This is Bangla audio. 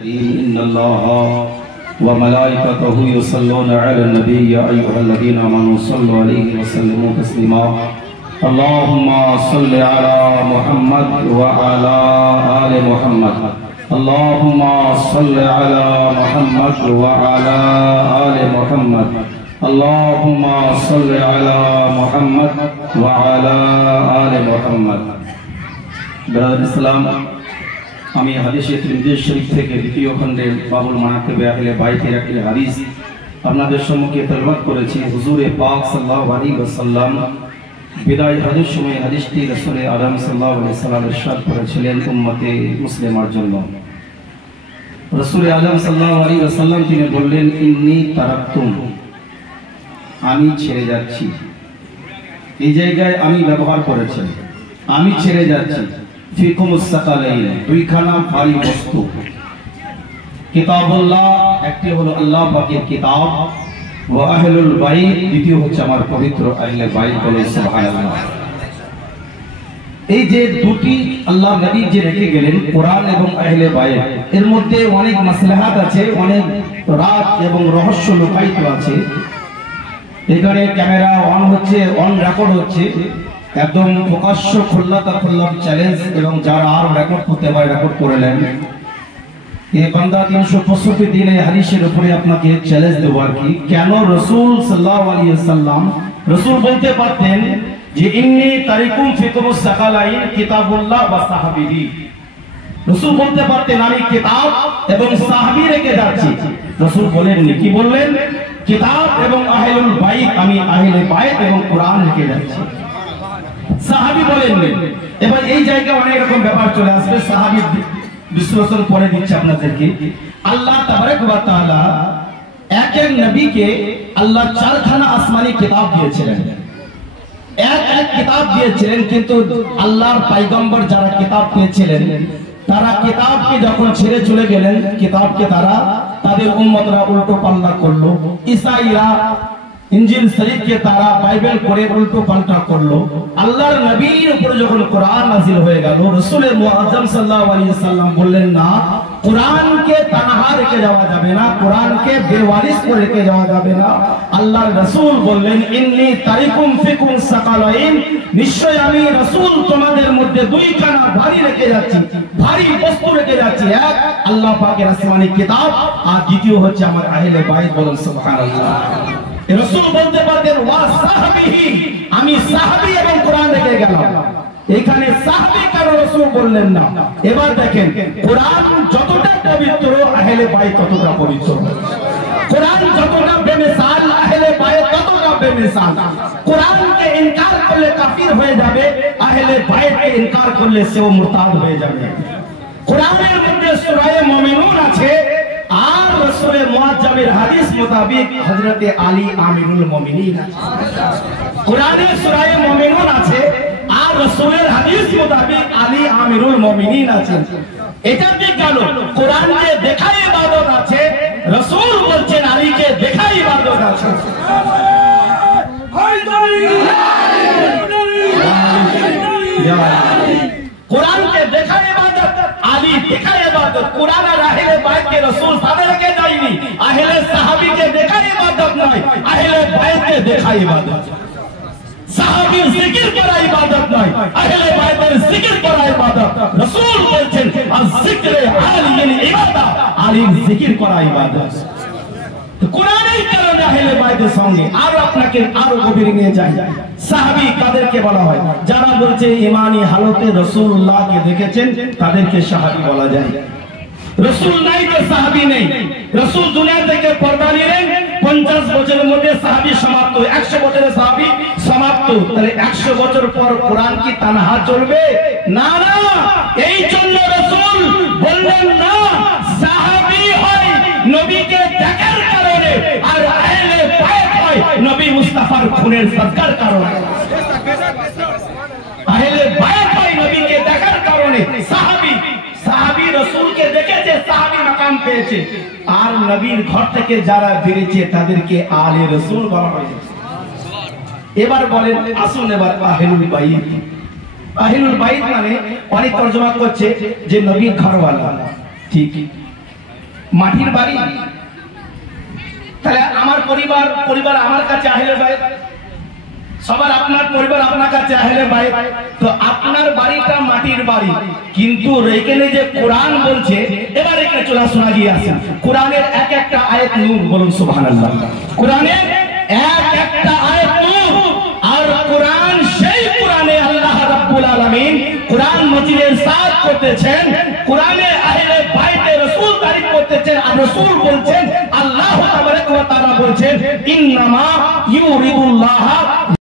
إن الله وملائكته يصلون على النبي يا أيها الذين آمنوا صلوا عليه وسلموا تسليما اللهم صل على محمد وعلى آل محمد اللهم صل على محمد وعلى آل محمد اللهم صل على محمد وعلى آل محمد برادر الإسلام আমি হাদিসে তিরমিজি শরীফ থেকে দ্বিতীয় খণ্ডের বাবুল মানাকিব আহলে বাইতের একটি হাদিস আপনাদের সম্মুখে তেলাওয়াত করেছি। হুজুরে পাক সাল্লাল্লাহু আলাইহি ওয়াসাল্লাম বিদায় হাদিস সময় হাদিসটি রাসূল আদম সাল্লাল্লাহু আলাইহি ওয়াসাল্লাম ইরশাদ করেছিলেন উম্মতে মুসলিমার জন্য। রাসূল আদম সাল্লাল্লাহু আলাইহি ওয়াসাল্লাম তিনি বললেন, ইন্নী তারাকতুম, আমি ছেড়ে যাচ্ছি। এই জায়গায় আমি ব্যবহার করেছেন, আমি ছেড়ে যাচ্ছি। ফিকুমুস সাকালাইন, দুইখানা ভারী বস্তু। কিতাবুল্লাহ, একটি হলো আল্লাহ পাকের কিতাব, ওয়া আহলুল বাইত, দ্বিতীয় হচ্ছে আমার পবিত্র আহলে বাইত। বলে সুবহানাল্লাহ। এই যে দুটি আল্লাহ নবী যে রেখে গেলেন, কোরআন এবং আহলে বাইত, এর মধ্যে অনেক মাসলাহাত আছে, অনেক রাত এবং রহস্য লুকায়িত আছে। এখানে ক্যামেরা অন হচ্ছে, অন রেকর্ড হচ্ছে, একদম প্রকাশ্য খোলা চ্যালেঞ্জ, এবং যারা আর রেকর্ড করতে পারে রেকর্ড করে নেন। এই বান্দা 365 দিনে হাদিসের উপরে আপনাকে চ্যালেঞ্জ দেব আর কি। কেন রাসূল সাল্লাল্লাহু আলাইহি ওয়াসাল্লাম, রাসূল বলতে পারতেন যে ইন্নী তারিকুম ফিকুমুস সাকালাইন কিতাবুল্লাহ ওয়া সাহাবিহি। রাসূল বলতে পারতেন আমি কিতাব এবং সাহাবী রেখে যাচ্ছি। রাসূল বলেননি, কি বললেন? কিতাব এবং আহলুল বাইত, আমি আহলে বাইত এবং কোরআন রেখে যাচ্ছি। সাহাবী বলেননি। এবার এই জায়গায় অনেক রকম ব্যাপার চলে আসবে, সাহাবী বিশ্লেষণ করে দিচ্ছে আপনাদেরকে। আল্লাহ তাবারক ওয়া তাআলা এক এক নবীকে আল্লাহ চারখানা আসমানি কিতাব দিয়েছিলেন, এক কিতাব দিয়েছিলেন। কিন্তু আল্লাহর পয়গম্বর যারা কিতাব পেয়েছিলেন, তারা কিতাবকে যখন ছেড়ে চলে গেলেন, কিতাবকে তাদের উম্মতরা উল্টো পাল্টা করলো। ঈসাইরা ইনজিল শরীফকে তারা বাইবেল করে উল্টো পাল্টা করলো। আল্লাহর নবীর উপর যখন কোরআন নাযিল হয়ে গেল, রাসূল মুআজ্জম সাল্লাল্লাহু আলাইহি ওয়াসাল্লাম বললেন, না, কোরআনকে তানহা রেখে যাওয়া যাবে না, কোরআনকে বেওয়ারিশ করে রেখে যাওয়া যাবে না। আল্লাহর রাসূল বললেন, ইন্নী তারিকুম ফিকুম সাকালাইন, নিশ্চয় আমি রাসূল তোমাদের মধ্যে দুইখানা ভারী রেখে যাচ্ছি, ভারী বস্তু রেখে যাচ্ছি। এক আল্লাহ পাকের আসমানি কিতাব, আর দ্বিতীয় হচ্ছে আমার আহলে বাইত। বলেন সুবহানাল্লাহ। রাসূল বলতে পারতেন ওয়া সাহাবীহি, আমি সাহাবী এবং কোরআন রেখে গেলাম। এখানে সাহাবী কারো রাসূল বললেন না। এবার দেখেন, কোরআন যতটা পবিত্র, আহলে বাইত ততটা পবিত্র। কোরআন যতটা বেমিসাল, আহলে বাইত ততটা বেমিসাল। কোরআনকে ইনকার করলে কাফির হয়ে যাবে, আহলে বাইতকে ইনকার করলে সেও মুরতাদ হয়ে যাবে। কোরআনের মধ্যে সূরা মুমিনুন আছে, আর রাসূল মুআজ্জমের হাদিস মোতাবেক হযরতে আলী আমিরুল মুমিনিন আছে। কোরআনে সূরা মুমিনুন আছে, আর রাসূলের হাদিস মোতাবেক আলী আমিরুল মুমিনিন আছে। এটা কি গেল? কোরআনকে দেখা ইবাদত আছে, রাসূল বলছেন আলীকে দেখা ইবাদত আছে। কোরআনকে দেখা ইবাদত, আলী দেখা ইবাদত। কোরআন আর আহলে বাইতকে রাসূল তাদেরকে দেয়নি। আহলে সাহাবীকে দেখা ইবাদত নয়, আহলে বাইতকে দেখা ইবাদত। সাহাবীর জিকির করা ইবাদত নয়, আহলে বাইতের জিকির করা ইবাদত। রাসূল বলেন আয-যিকরে আলিল ইবাদত, আলীর জিকির করা ইবাদত। তো কোরআনের কারণে আহলে বাইতের সঙ্গে আরো আপনাকে আরো গভীরে নিয়ে যায়। সাহাবী কাদেরকে বলা হয়? যারা বলছে ঈমানি হালতে রাসূলুল্লাহকে দেখেছেন, তাদেরকে সাহাবী বলা যায়। রাসূল নাই তো সাহাবী নেই। রাসূল দুনিয়া থেকে পর্দা নিলেন, 50 বছরের মধ্যে সাহাবী সমাপ্ত, 100 বছরের সাহাবী সমাপ্ত। তাহলে 100 বছর পর কোরআন কি তানহা চলবে? না না। এই জন্য রাসূল বললেন না, সাহাবী হয় নবীকে দেখার কারণে, আর আহলে বাইত হয় নবী মুস্তাফার খুনের সদকার কারণে। আহলে বাইত হয় নবীকে দেখার কারণে। সাহাবী রাসূলকে দেখেছে, সাহাবী মাকাম পেয়েছে, আর নবীর ঘর থেকে যারা বেরিয়েছে তাদেরকে আলে রাসূল বলা হয়েছে। এবার বলেন, আসুন এবার আহলুল বাইত। আহলুল বাইত মানে অনেক তরজমা করছে যে নবীর ঘরওয়ালা, ঠিক। মাটির বাড়ি। তাহলে আমার পরিবার আমার কাছে আহলে বাইত, সবার আপনার পরিবার আপনার কাছে আহলে বাইত, তো আপনার বাড়িটা মাটির বাড়ি, কিন্তু এখানে যে কোরআন বলছে, এবার এখানে চলে শোনা গিয়ে আছে কোরআনের এক একটা আয়াত নূর, বলুন সুবহানাল্লাহ। কোরআনের এক একটা আয়াত নূর, আর কোরআন সেই কোরআনে আল্লাহ রাব্বুল আলামিন কোরআন মজিদের সাথ করতেছেন, কোরআনে আহলে বাইতে রাসূল তারিফ করতেছেন, আর রাসূল বলছেন, আল্লাহ তাবারক ওয়া তাআলা বলছেন, ইন্নামা